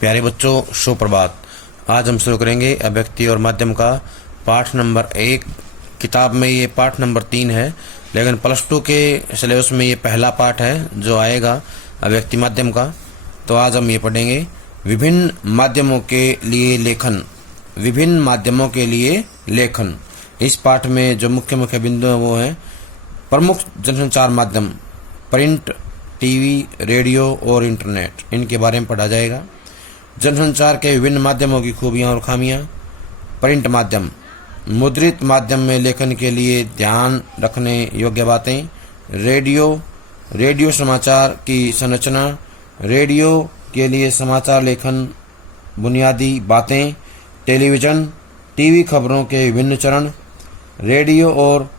प्यारे बच्चों, सुप्रभात। आज हम शुरू करेंगे अभिव्यक्ति और माध्यम का पाठ नंबर 1। किताब में ये पाठ नंबर 3 है, लेकिन +2 के सिलेबस में ये पहला पाठ है जो आएगा अभिव्यक्ति माध्यम का। तो आज हम ये पढ़ेंगे विभिन्न माध्यमों के लिए लेखन। विभिन्न माध्यमों के लिए लेखन। इस पाठ में जो मुख्य बिंदु है वो है प्रमुख जनसंचार माध्यम, प्रिंट, टीवी, रेडियो और इंटरनेट। इनके बारे में पढ़ा जाएगा। जनसंचार के विभिन्न माध्यमों की खूबियां और खामियां। प्रिंट माध्यम, मुद्रित माध्यम में लेखन के लिए ध्यान रखने योग्य बातें। रेडियो समाचार की संरचना। रेडियो के लिए समाचार लेखन बुनियादी बातें। टेलीविज़न, टीवी खबरों के विभिन्न चरण। रेडियो और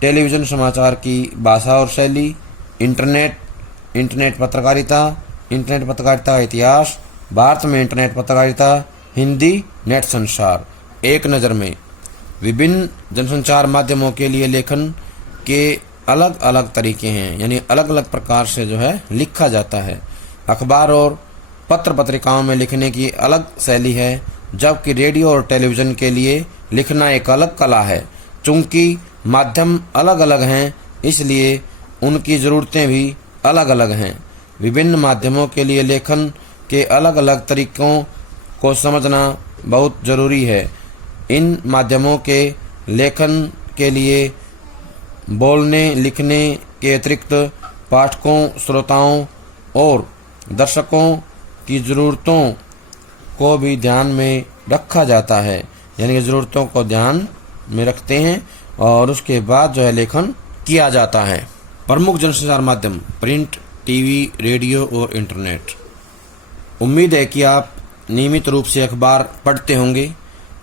टेलीविज़न समाचार की भाषा और शैली। इंटरनेट पत्रकारिता का इतिहास। भारत में इंटरनेट पत्रकारिता, हिंदी नेट संचार। एक नज़र में विभिन्न जनसंचार माध्यमों के लिए लेखन के अलग अलग तरीके हैं, यानी अलग अलग प्रकार से जो है लिखा जाता है। अखबार और पत्र पत्रिकाओं में लिखने की अलग शैली है, जबकि रेडियो और टेलीविज़न के लिए लिखना एक अलग कला है। चूंकि माध्यम अलग अलग हैं, इसलिए उनकी ज़रूरतें भी अलग अलग हैं। विभिन्न माध्यमों के लिए लेखन के अलग अलग तरीकों को समझना बहुत ज़रूरी है। इन माध्यमों के लेखन के लिए बोलने लिखने के अतिरिक्त पाठकों, श्रोताओं और दर्शकों की ज़रूरतों को भी ध्यान में रखा जाता है, यानी कि ज़रूरतों को ध्यान में रखते हैं और उसके बाद जो है लेखन किया जाता है। प्रमुख जनसंचार माध्यम प्रिंट, टीवी, रेडियो और इंटरनेट। उम्मीद है कि आप नियमित रूप से अखबार पढ़ते होंगे।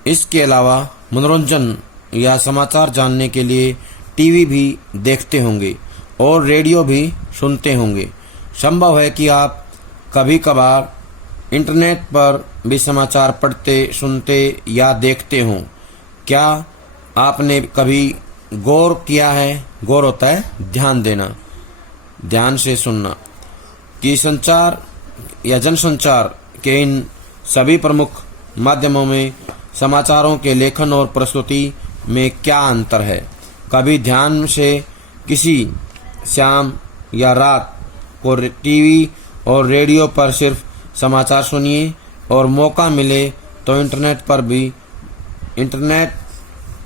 इसके अलावा मनोरंजन या समाचार जानने के लिए टीवी भी देखते होंगे और रेडियो भी सुनते होंगे। संभव है कि आप कभी कभार इंटरनेट पर भी समाचार पढ़ते, सुनते या देखते हों। क्या आपने कभी गौर किया है? गौर होता है ध्यान देना, ध्यान से सुनना, कि संचार या जनसंचार के इन सभी प्रमुख माध्यमों में समाचारों के लेखन और प्रस्तुति में क्या अंतर है। कभी ध्यान से किसी शाम या रात को टीवी और रेडियो पर सिर्फ समाचार सुनिए और मौका मिले तो इंटरनेट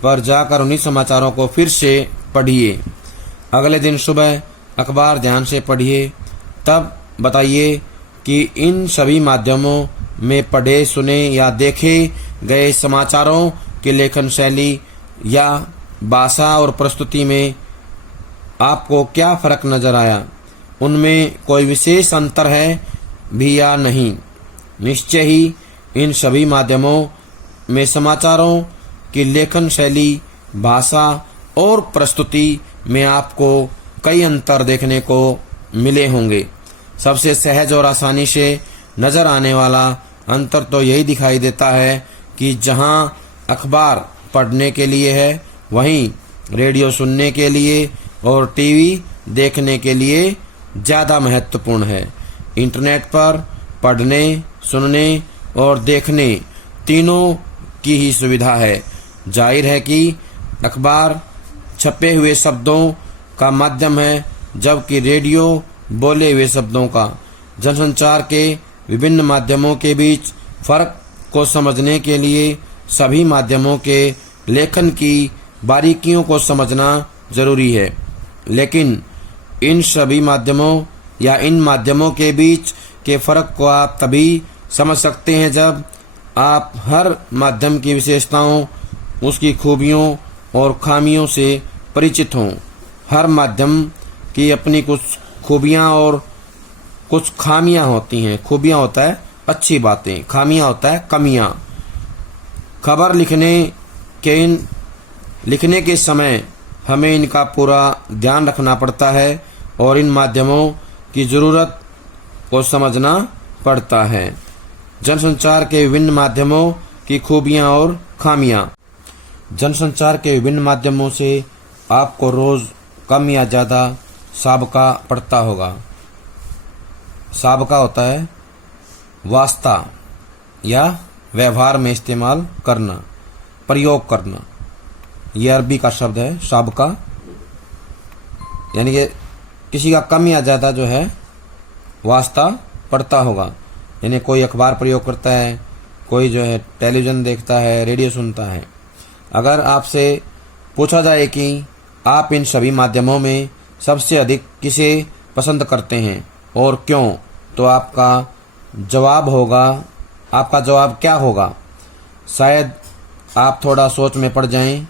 पर जाकर उन्हीं समाचारों को फिर से पढ़िए। अगले दिन सुबह अखबार ध्यान से पढ़िए। तब बताइए कि इन सभी माध्यमों में पढ़े, सुने या देखे गए समाचारों की लेखन शैली या भाषा और प्रस्तुति में आपको क्या फ़र्क नज़र आया। उनमें कोई विशेष अंतर है भी या नहीं। निश्चय ही इन सभी माध्यमों में समाचारों की लेखन शैली, भाषा और प्रस्तुति में आपको कई अंतर देखने को मिले होंगे। सबसे सहज और आसानी से नज़र आने वाला अंतर तो यही दिखाई देता है कि जहां अखबार पढ़ने के लिए है, वहीं रेडियो सुनने के लिए और टीवी देखने के लिए ज़्यादा महत्वपूर्ण है। इंटरनेट पर पढ़ने, सुनने और देखने तीनों की ही सुविधा है। जाहिर है कि अखबार छपे हुए शब्दों का माध्यम है, जबकि रेडियो बोले हुए शब्दों का। जनसंचार के विभिन्न माध्यमों के बीच फर्क को समझने के लिए सभी माध्यमों के लेखन की बारीकियों को समझना जरूरी है। लेकिन इन सभी माध्यमों या इन माध्यमों के बीच के फर्क को आप तभी समझ सकते हैं जब आप हर माध्यम की विशेषताओं, उसकी खूबियों और खामियों से परिचित हों। हर माध्यम की अपनी कुछ खूबियां और कुछ खामियां होती हैं। खूबियां होता है अच्छी बातें, खामियां होता है कमियां। खबर लिखने के समय हमें इनका पूरा ध्यान रखना पड़ता है और इन माध्यमों की ज़रूरत को समझना पड़ता है। जनसंचार के विभिन्न माध्यमों की खूबियां और खामियां। जनसंचार के विभिन्न माध्यमों से आपको रोज़ कम या ज़्यादा साबका पड़ता होगा। साबका होता है वास्ता, या व्यवहार में इस्तेमाल करना, प्रयोग करना। यह अरबी का शब्द है साबका, यानी कि किसी का कम या ज़्यादा जो है वास्ता पड़ता होगा। यानी कोई अखबार प्रयोग करता है, कोई जो है टेलीविज़न देखता है, रेडियो सुनता है। अगर आपसे पूछा जाए कि आप इन सभी माध्यमों में सबसे अधिक किसे पसंद करते हैं और क्यों, तो आपका जवाब क्या होगा? शायद आप थोड़ा सोच में पड़ जाएं।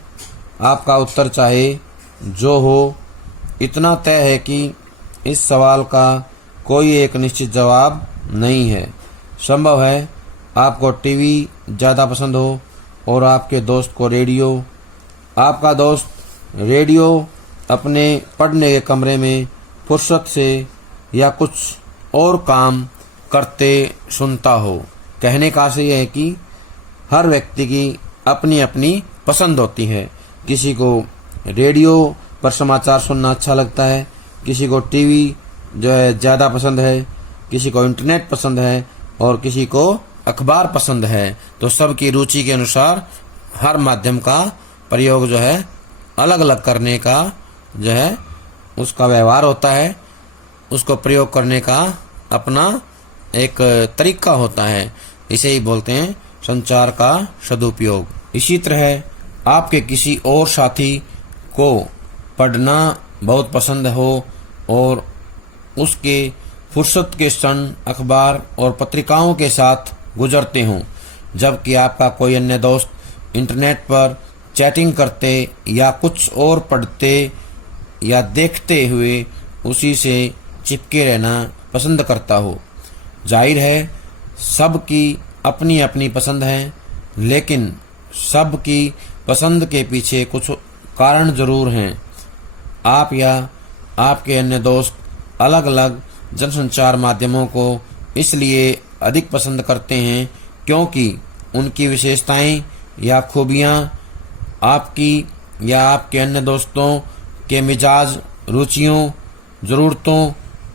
आपका उत्तर चाहे जो हो, इतना तय है कि इस सवाल का कोई एक निश्चित जवाब नहीं है। संभव है आपको टीवी ज़्यादा पसंद हो और आपके दोस्त को रेडियो। आपका दोस्त रेडियो अपने पढ़ने के कमरे में फुर्सत से या कुछ और काम करते सुनता हो। कहने का आशय यह है कि हर व्यक्ति की अपनी अपनी पसंद होती है। किसी को रेडियो पर समाचार सुनना अच्छा लगता है, किसी को टीवी जो है ज़्यादा पसंद है, किसी को इंटरनेट पसंद है और किसी को अखबार पसंद है। तो सबकी रुचि के अनुसार हर माध्यम का प्रयोग जो है अलग अलग करने का जो है उसका व्यवहार होता है, उसको प्रयोग करने का अपना एक तरीका होता है। इसे ही बोलते हैं संचार का सदुपयोग। इसी तरह आपके किसी और साथी को पढ़ना बहुत पसंद हो और उसके फुर्सत के क्षण अखबार और पत्रिकाओं के साथ गुजरते हों, जबकि आपका कोई अन्य दोस्त इंटरनेट पर चैटिंग करते या कुछ और पढ़ते या देखते हुए उसी से चिपके रहना पसंद करता हो। जाहिर है सबकी अपनी अपनी पसंद है, लेकिन सबकी पसंद के पीछे कुछ कारण जरूर हैं। आप या आपके अन्य दोस्त अलग अलग जनसंचार माध्यमों को इसलिए अधिक पसंद करते हैं क्योंकि उनकी विशेषताएं या खूबियां आपकी या आपके अन्य दोस्तों के मिजाज, रुचियों, ज़रूरतों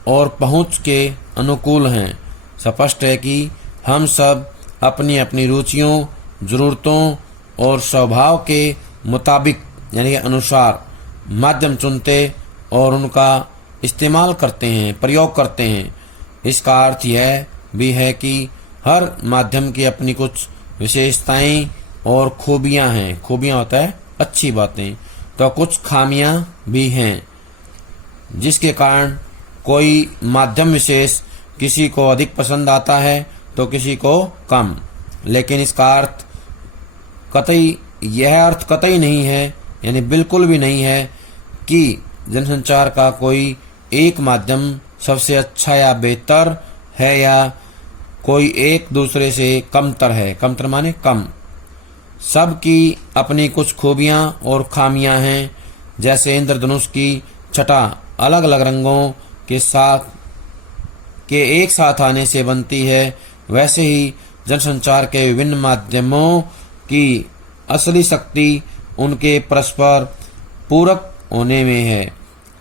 और पहुंच के अनुकूल हैं। स्पष्ट है कि हम सब अपनी अपनी रुचियों, ज़रूरतों और स्वभाव के मुताबिक यानी के अनुसार माध्यम चुनते और उनका इस्तेमाल करते हैं, प्रयोग करते हैं। इसका अर्थ यह भी है कि हर माध्यम की अपनी कुछ विशेषताएं और खूबियां हैं। खूबियां होता है अच्छी बातें, तो कुछ खामियां भी हैं, जिसके कारण कोई माध्यम विशेष किसी को अधिक पसंद आता है तो किसी को कम। लेकिन इसका यह अर्थ कतई नहीं है, यानी बिल्कुल भी नहीं है कि जनसंचार का कोई एक माध्यम सबसे अच्छा या बेहतर है या कोई एक दूसरे से कमतर है। कमतर माने कम। सबकी अपनी कुछ खूबियां और खामियां हैं। जैसे इंद्रधनुष की छटा अलग अलग रंगों के एक साथ आने से बनती है, वैसे ही जनसंचार के विभिन्न माध्यमों की असली शक्ति उनके परस्पर पूरक होने में है।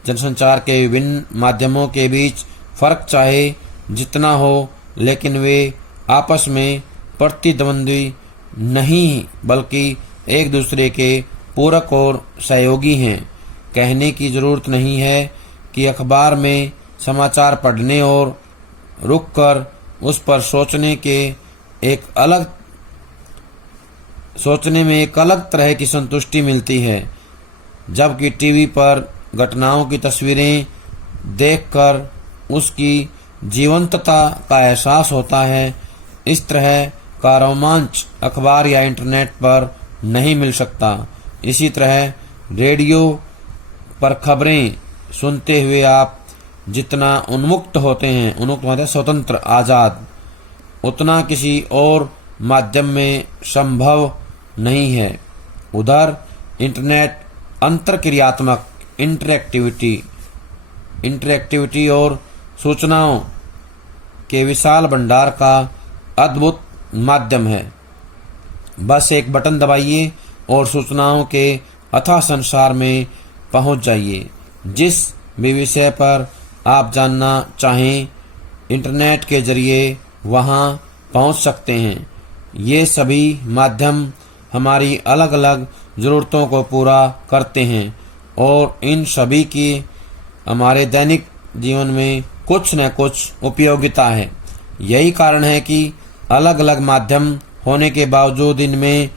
जनसंचार के विभिन्न माध्यमों के बीच फर्क चाहे जितना हो, लेकिन वे आपस में प्रतिद्वंद्वी नहीं बल्कि एक दूसरे के पूरक और सहयोगी हैं। कहने की जरूरत नहीं है कि अखबार में समाचार पढ़ने और रुककर उस पर सोचने में एक अलग तरह की संतुष्टि मिलती है, जबकि टीवी पर घटनाओं की तस्वीरें देखकर उसकी जीवंतता का एहसास होता है। इस तरह का रोमांच अखबार या इंटरनेट पर नहीं मिल सकता। इसी तरह रेडियो पर खबरें सुनते हुए आप जितना उन्मुक्त होते हैं, उन्मुक्त मतलब स्वतंत्र, आज़ाद, उतना किसी और माध्यम में संभव नहीं है। उधर इंटरनेट अंतरक्रियात्मक इंटरैक्टिविटी और सूचनाओं के विशाल भंडार का अद्भुत माध्यम है। बस एक बटन दबाइए और सूचनाओं के अथाह संसार में पहुंच जाइए। जिस भी विषय पर आप जानना चाहें, इंटरनेट के जरिए वहां पहुंच सकते हैं। ये सभी माध्यम हमारी अलग अलग ज़रूरतों को पूरा करते हैं और इन सभी की हमारे दैनिक जीवन में कुछ न कुछ उपयोगिता है। यही कारण है कि अलग अलग माध्यम होने के बावजूद इनमें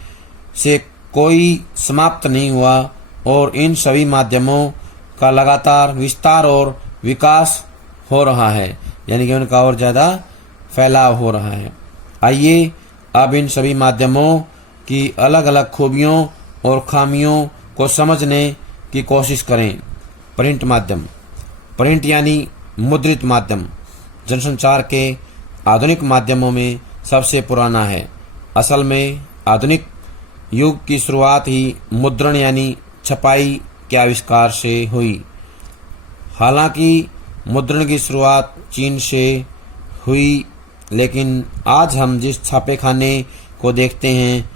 से कोई समाप्त नहीं हुआ और इन सभी माध्यमों का लगातार विस्तार और विकास हो रहा है, यानी कि उनका और ज़्यादा फैलाव हो रहा है। आइए अब इन सभी माध्यमों की अलग अलग खूबियों और खामियों को समझने की कोशिश करें। प्रिंट माध्यम। प्रिंट यानी मुद्रित माध्यम जनसंचार के आधुनिक माध्यमों में सबसे पुराना है। असल में आधुनिक युग की शुरुआत ही मुद्रण यानी छपाई के आविष्कार से हुई। हालांकि मुद्रण की शुरुआत चीन से हुई, लेकिन आज हम जिस छापेखाने को देखते हैं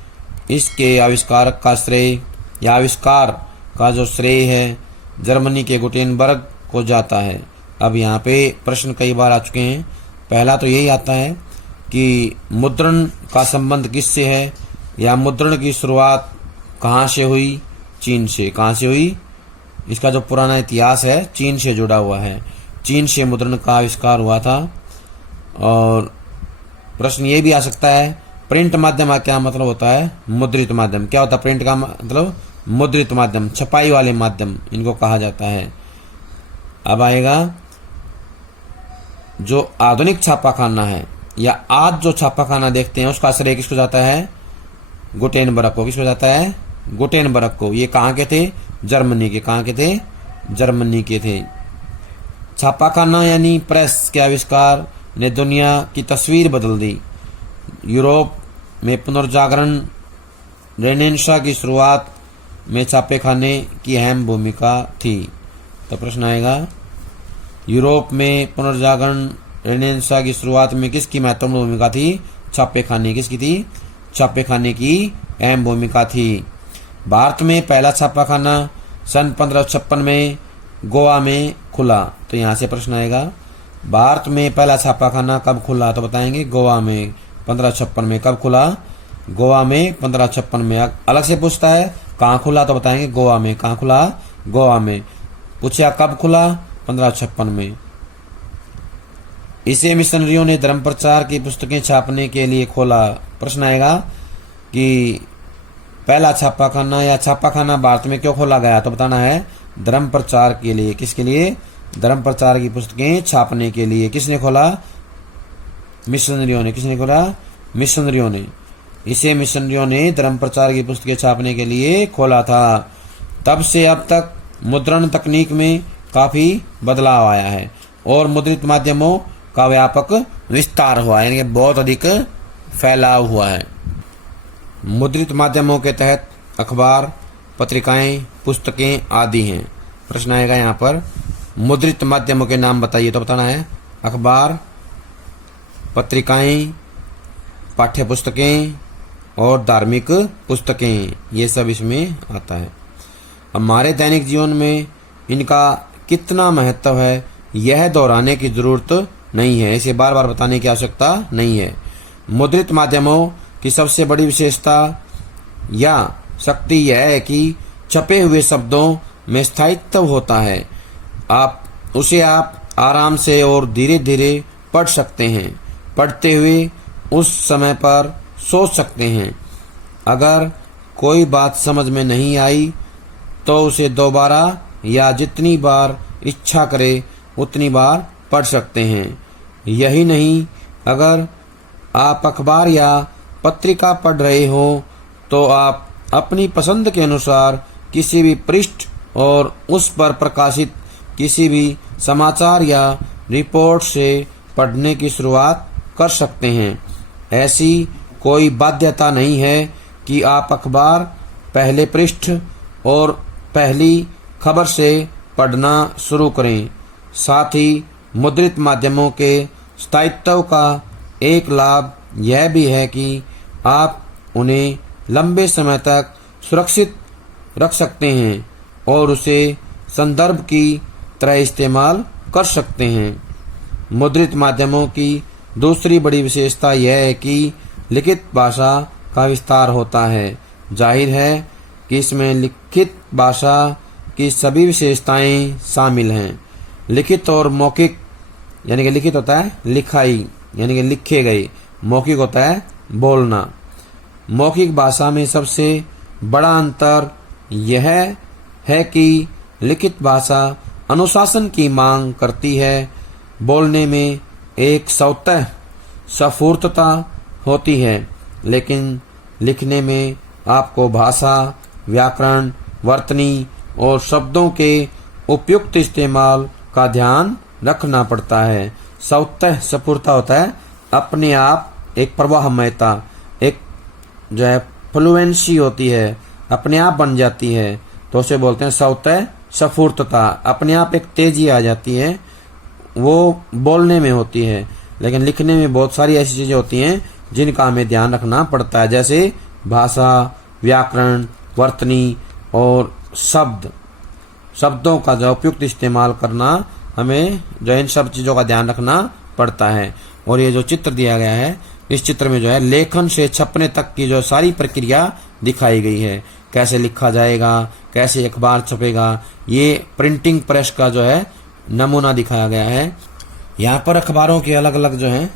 इसके आविष्कारक का श्रेय या आविष्कार का जो श्रेय है जर्मनी के गुटेनबर्ग को जाता है। अब यहाँ पे प्रश्न कई बार आ चुके हैं। पहला तो यही आता है कि मुद्रण का संबंध किससे है या मुद्रण की शुरुआत कहाँ से हुई? चीन से। कहाँ से हुई? इसका जो पुराना इतिहास है चीन से जुड़ा हुआ है। चीन से मुद्रण का आविष्कार हुआ था। और प्रश्न ये भी आ सकता है प्रिंट माध्यम का क्या मतलब होता है? मुद्रित माध्यम। क्या होता है प्रिंट का मतलब? मुद्रित माध्यम, छपाई वाले माध्यम इनको कहा जाता है। अब आएगा जो आधुनिक छापाखाना है या आज जो छापाखाना देखते हैं उसका श्रेय किसको जाता है? गुटेनबर्ग को। किसको जाता है? गुटेनबर्ग को। ये कहाँ के थे? जर्मनी के। कहाँ के थे? जर्मनी के थे। छापाखाना यानी प्रेस के आविष्कार ने दुनिया की तस्वीर बदल दी। यूरोप में पुनर्जागरण रेनेसां की शुरुआत में छापेखाने की अहम भूमिका थी। तो प्रश्न आएगा यूरोप में पुनर्जागरण रेनेसां की शुरुआत में किसकी महत्वपूर्ण भूमिका थी? छापेखाने। किसकी थी? छापेखाने की अहम भूमिका थी। भारत में पहला छापाखाना सन 1556 में गोवा में खुला। तो यहाँ से प्रश्न आएगा भारत में पहला छापाखाना कब खुला? तो बताएंगे गोवा में 1556 में। कब खुला? गोवा में 1556 में। अलग से पूछता है कहाँ खुला? तो बताएंगे गोवा में। कहाँ खुला? गोवा में। पूछा कब खुला? 1556 में। इसे मिशनरियों ने धर्म प्रचार की पुस्तकें छापने के लिए खोला। प्रश्न आएगा कि पहला छापाखाना या छापाखाना भारत में क्यों खोला गया? तो बताना है धर्म प्रचार के लिए। किसके लिए? धर्म प्रचार की पुस्तकें छापने के लिए। किसने खोला? मिशनरियों ने। किसने खोला? मिशनरियों ने। इसे मिशनरियों ने धर्म प्रचार की पुस्तकें छापने के लिए खोला था। तब से अब तक मुद्रण तकनीक में काफी बदलाव आया है और मुद्रित माध्यमों का व्यापक विस्तार हुआ है, यानी कि बहुत अधिक फैलाव हुआ है। मुद्रित माध्यमों के तहत अखबार, पत्रिकाएं, पुस्तकें आदि हैं। प्रश्न आएगा यहाँ पर मुद्रित माध्यमों के नाम बताइए। तो बताना है अखबार, पत्रिकाएं, पाठ्य पुस्तकें और धार्मिक पुस्तकें, ये सब इसमें आता है। हमारे दैनिक जीवन में इनका कितना महत्व है यह दोहराने की जरूरत नहीं है, इसे बार बार बताने की आवश्यकता नहीं है। मुद्रित माध्यमों की सबसे बड़ी विशेषता या शक्ति यह है कि छपे हुए शब्दों में स्थायित्व होता है। उसे आप आराम से और धीरे धीरे पढ़ सकते हैं। पढ़ते हुए उस समय पर सोच सकते हैं। अगर कोई बात समझ में नहीं आई तो उसे दोबारा या जितनी बार इच्छा करे उतनी बार पढ़ सकते हैं। यही नहीं, अगर आप अखबार या पत्रिका पढ़ रहे हो तो आप अपनी पसंद के अनुसार किसी भी पृष्ठ और उस पर प्रकाशित किसी भी समाचार या रिपोर्ट से पढ़ने की शुरुआत कर सकते हैं। ऐसी कोई बाध्यता नहीं है कि आप अखबार पहले पृष्ठ और पहली खबर से पढ़ना शुरू करें। साथ ही मुद्रित माध्यमों के स्थायित्व का एक लाभ यह भी है कि आप उन्हें लंबे समय तक सुरक्षित रख सकते हैं और उसे संदर्भ की तरह इस्तेमाल कर सकते हैं। मुद्रित माध्यमों की दूसरी बड़ी विशेषता यह है कि लिखित भाषा का विस्तार होता है। जाहिर है कि इसमें लिखित भाषा की सभी विशेषताएं शामिल हैं। लिखित और मौखिक, यानी कि लिखित होता है लिखाई यानी कि लिखे गए, मौखिक होता है बोलना। मौखिक भाषा में सबसे बड़ा अंतर यह है कि लिखित भाषा अनुशासन की मांग करती है। बोलने में एक स्वतः स्फूर्तता होती है, लेकिन लिखने में आपको भाषा, व्याकरण, वर्तनी और शब्दों के उपयुक्त इस्तेमाल का ध्यान रखना पड़ता है। स्वतः स्फूर्तता होता है अपने आप, एक प्रवाहमयता, एक जो है फ्लुएंसी होती है, अपने आप बन जाती है, तो उसे बोलते हैं स्वतः स्फूर्तता। अपने आप एक तेजी आ जाती है, वो बोलने में होती है। लेकिन लिखने में बहुत सारी ऐसी चीजें होती हैं जिनका हमें ध्यान रखना पड़ता है, जैसे भाषा, व्याकरण, वर्तनी और शब्दों का जो उपयुक्त इस्तेमाल करना, हमें जो इन सब चीजों का ध्यान रखना पड़ता है। और ये जो चित्र दिया गया है, इस चित्र में जो है लेखन से छपने तक की जो सारी प्रक्रिया दिखाई गई है। कैसे लिखा जाएगा, कैसे अखबार छपेगा, ये प्रिंटिंग प्रेस का जो है नमूना दिखाया गया है। यहाँ पर अखबारों के अलग अलग जो है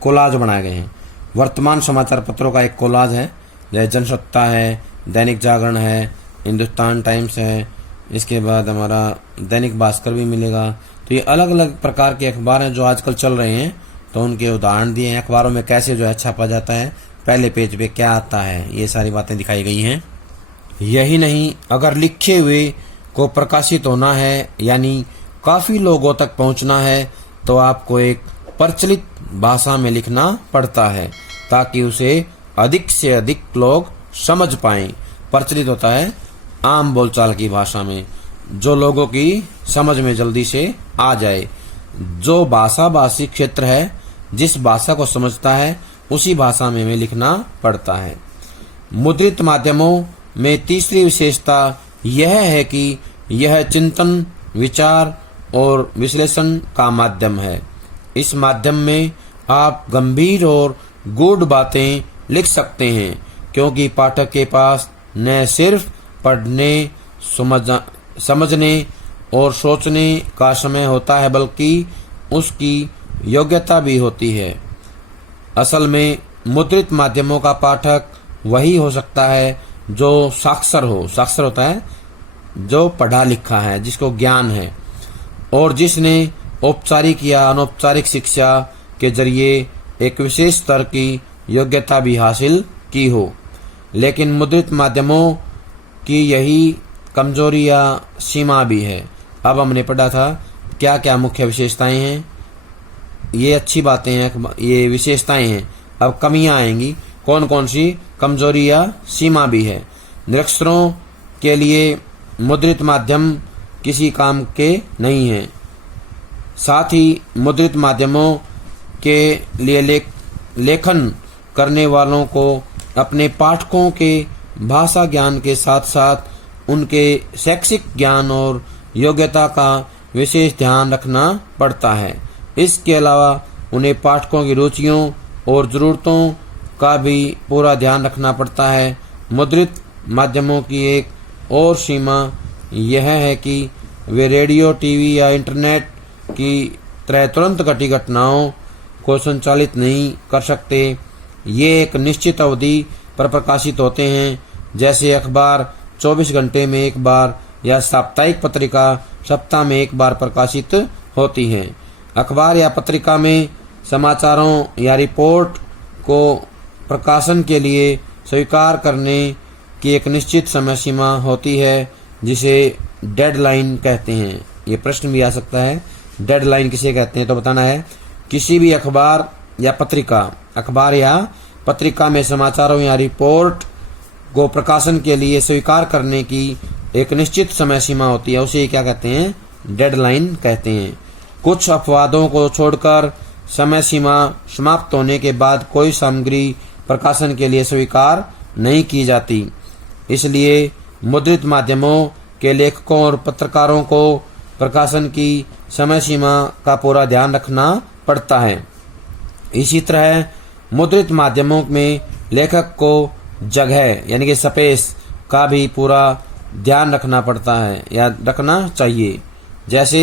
कोलाज बनाए गए हैं। वर्तमान समाचार पत्रों का एक कोलाज है, जैसे जनसत्ता है, दैनिक जागरण है, हिंदुस्तान टाइम्स है, इसके बाद हमारा दैनिक भास्कर भी मिलेगा। तो ये अलग अलग प्रकार के अखबार हैं जो आजकल चल रहे हैं, तो उनके उदाहरण दिए हैं। अखबारों में कैसे जो है छापा जाता है, पहले पेज पे क्या आता है, ये सारी बातें दिखाई गई हैं। यही नहीं, अगर लिखे हुए को प्रकाशित होना है यानी काफी लोगों तक पहुंचना है, तो आपको एक प्रचलित भाषा में लिखना पड़ता है ताकि उसे अधिक से अधिक लोग समझ पाएं। प्रचलित होता है आम बोलचाल की भाषा में, जो लोगों की समझ में जल्दी से आ जाए। जो भाषा भाषी क्षेत्र है, जिस भाषा को समझता है उसी भाषा में हमें लिखना पड़ता है। मुद्रित माध्यमों में तीसरी विशेषता यह है कि यह चिंतन, विचार और विश्लेषण का माध्यम है। इस माध्यम में आप गंभीर और गूढ़ बातें लिख सकते हैं, क्योंकि पाठक के पास न सिर्फ पढ़ने, समझने और सोचने का समय होता है, बल्कि उसकी योग्यता भी होती है। असल में मुद्रित माध्यमों का पाठक वही हो सकता है जो साक्षर हो। साक्षर होता है जो पढ़ा लिखा है, जिसको ज्ञान है, और जिसने औपचारिक या अनौपचारिक शिक्षा के जरिए एक विशेष स्तर की योग्यता भी हासिल की हो। लेकिन मुद्रित माध्यमों की यही कमजोरी या सीमा भी है। अब हमने पढ़ा था क्या क्या मुख्य विशेषताएं हैं, ये अच्छी बातें हैं, ये विशेषताएं हैं। अब कमियां आएंगी, कौन कौन सी कमजोरी या सीमा भी है। निरक्षरों के लिए मुद्रित माध्यम किसी काम के नहीं है। साथ ही मुद्रित माध्यमों के लिए लेखन करने वालों को अपने पाठकों के भाषा ज्ञान के साथ साथ उनके शैक्षिक ज्ञान और योग्यता का विशेष ध्यान रखना पड़ता है। इसके अलावा उन्हें पाठकों की रुचियों और ज़रूरतों का भी पूरा ध्यान रखना पड़ता है। मुद्रित माध्यमों की एक और सीमा यह है कि वे रेडियो, टीवी या इंटरनेट की तरह तुरंत घटी घटनाओं को संचालित नहीं कर सकते। ये एक निश्चित अवधि पर प्रकाशित होते हैं, जैसे अखबार 24 घंटे में एक बार या साप्ताहिक पत्रिका सप्ताह में एक बार प्रकाशित होती है। अखबार या पत्रिका में समाचारों या रिपोर्ट को प्रकाशन के लिए स्वीकार करने की एक निश्चित समय सीमा होती है, जिसे डेडलाइन कहते हैं। ये प्रश्न भी आ सकता है, डेडलाइन किसे कहते हैं, तो बताना है। किसी भी अखबार या पत्रिका में समाचारों या रिपोर्ट को प्रकाशन के लिए स्वीकार करने की एक निश्चित समय सीमा होती है, उसे क्या कहते हैं, डेडलाइन कहते हैं। कुछ अपवादों को छोड़कर समय सीमा समाप्त होने के बाद कोई सामग्री प्रकाशन के लिए स्वीकार नहीं की जाती। इसलिए मुद्रित माध्यमों के लेखकों और पत्रकारों को प्रकाशन की समय सीमा का पूरा ध्यान रखना पड़ता है। इसी तरह मुद्रित माध्यमों में लेखक को जगह यानी कि स्पेस का भी पूरा ध्यान रखना पड़ता है या रखना चाहिए। जैसे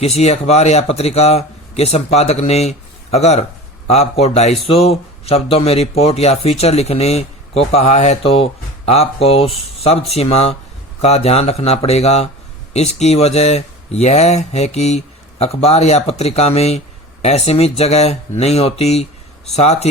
किसी अखबार या पत्रिका के संपादक ने अगर आपको 250 शब्दों में रिपोर्ट या फीचर लिखने को कहा है तो आपको उस शब्द सीमा का ध्यान रखना पड़ेगा। इसकी वजह यह है कि अखबार या पत्रिका में असीमित जगह नहीं होती, साथ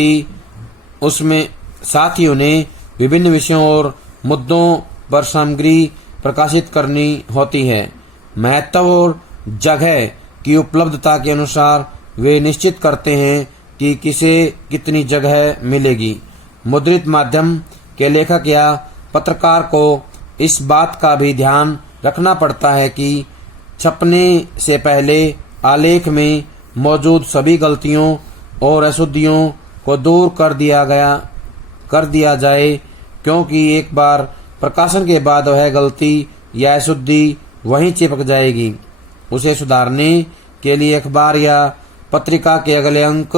ही उन्हें विभिन्न विषयों और मुद्दों पर सामग्री प्रकाशित करनी होती है। महत्व और जगह की उपलब्धता के अनुसार वे निश्चित करते हैं कि किसे कितनी जगह मिलेगी। मुद्रित माध्यम के लेखक या पत्रकार को इस बात का भी ध्यान रखना पड़ता है कि छपने से पहले आलेख में मौजूद सभी गलतियों और अशुद्धियों को दूर कर दिया जाए, क्योंकि एक बार प्रकाशन के बाद वह गलती या अशुद्धि वहीं चिपक जाएगी। उसे सुधारने के लिए अखबार या पत्रिका के अगले अंक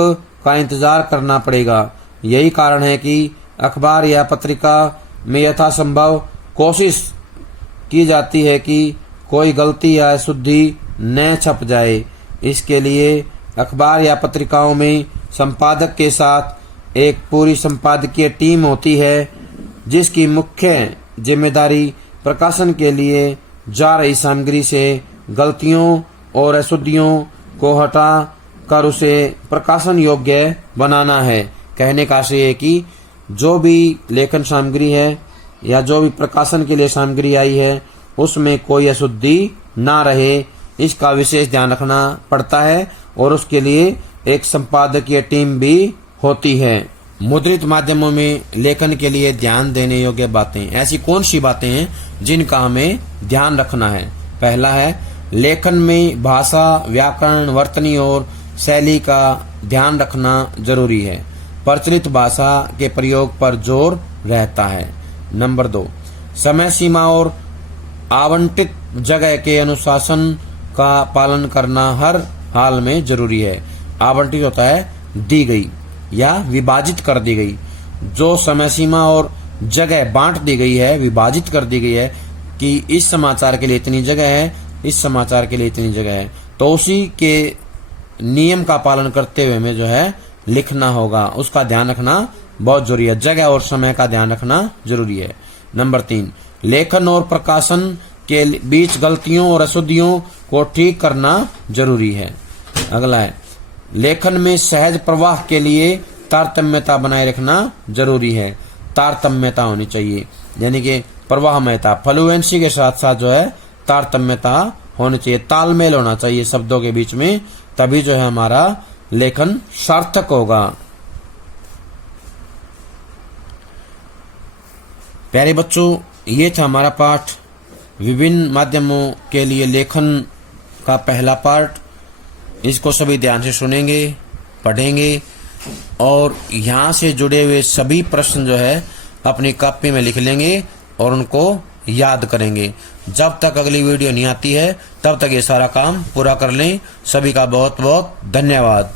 का इंतजार करना पड़ेगा। यही कारण है कि अखबार या पत्रिका में यथासंभव कोशिश की जाती है कि कोई गलती या अशुद्धि न छप जाए। इसके लिए अखबार या पत्रिकाओं में संपादक के साथ एक पूरी संपादकीय टीम होती है, जिसकी मुख्य जिम्मेदारी प्रकाशन के लिए जा रही सामग्री से गलतियों और अशुद्धियों को हटा कर उसे प्रकाशन योग्य बनाना है। कहने का आशय है कि जो भी लेखन सामग्री है या जो भी प्रकाशन के लिए सामग्री आई है उसमें कोई अशुद्धि ना रहे, इसका विशेष ध्यान रखना पड़ता है और उसके लिए एक संपादकीय टीम भी होती है। मुद्रित माध्यमों में लेखन के लिए ध्यान देने योग्य बातें, ऐसी कौन सी बातें हैं जिनका हमें ध्यान रखना है? पहला है, लेखन में भाषा, व्याकरण, वर्तनी और शैली का ध्यान रखना जरूरी है। प्रचलित भाषा के प्रयोग पर जोर रहता है। नंबर 2, समय सीमा और आवंटित जगह के अनुशासन का पालन करना हर हाल में जरूरी है। आवंटित होता है दी गई या विभाजित कर दी गई। जो समय सीमा और जगह बांट दी गई है, विभाजित कर दी गई है कि इस समाचार के लिए इतनी जगह है, इस समाचार के लिए इतनी जगह है, तो उसी के नियम का पालन करते हुए हमें जो है लिखना होगा। उसका ध्यान रखना बहुत जरूरी है। जगह और समय का ध्यान रखना जरूरी है। नंबर 3, लेखन और प्रकाशन के बीच गलतियों और अशुद्धियों को ठीक करना जरूरी है। अगला है, लेखन में सहज प्रवाह के लिए तारतम्यता बनाए रखना जरूरी है। तारतम्यता होनी चाहिए, यानी कि प्रवाहमयता, फ्लुएंसी के साथ साथ जो है तारतम्यता होनी चाहिए, तालमेल होना चाहिए शब्दों के बीच में, तभी जो है हमारा लेखन सार्थक होगा। प्यारे बच्चों, ये था हमारा पाठ विभिन्न माध्यमों के लिए लेखन का पहला पार्ट। इसको सभी ध्यान से सुनेंगे, पढ़ेंगे और यहाँ से जुड़े हुए सभी प्रश्न जो है अपनी कॉपी में लिख लेंगे और उनको याद करेंगे। जब तक अगली वीडियो नहीं आती है तब तक ये सारा काम पूरा कर लें। सभी का बहुत बहुत धन्यवाद।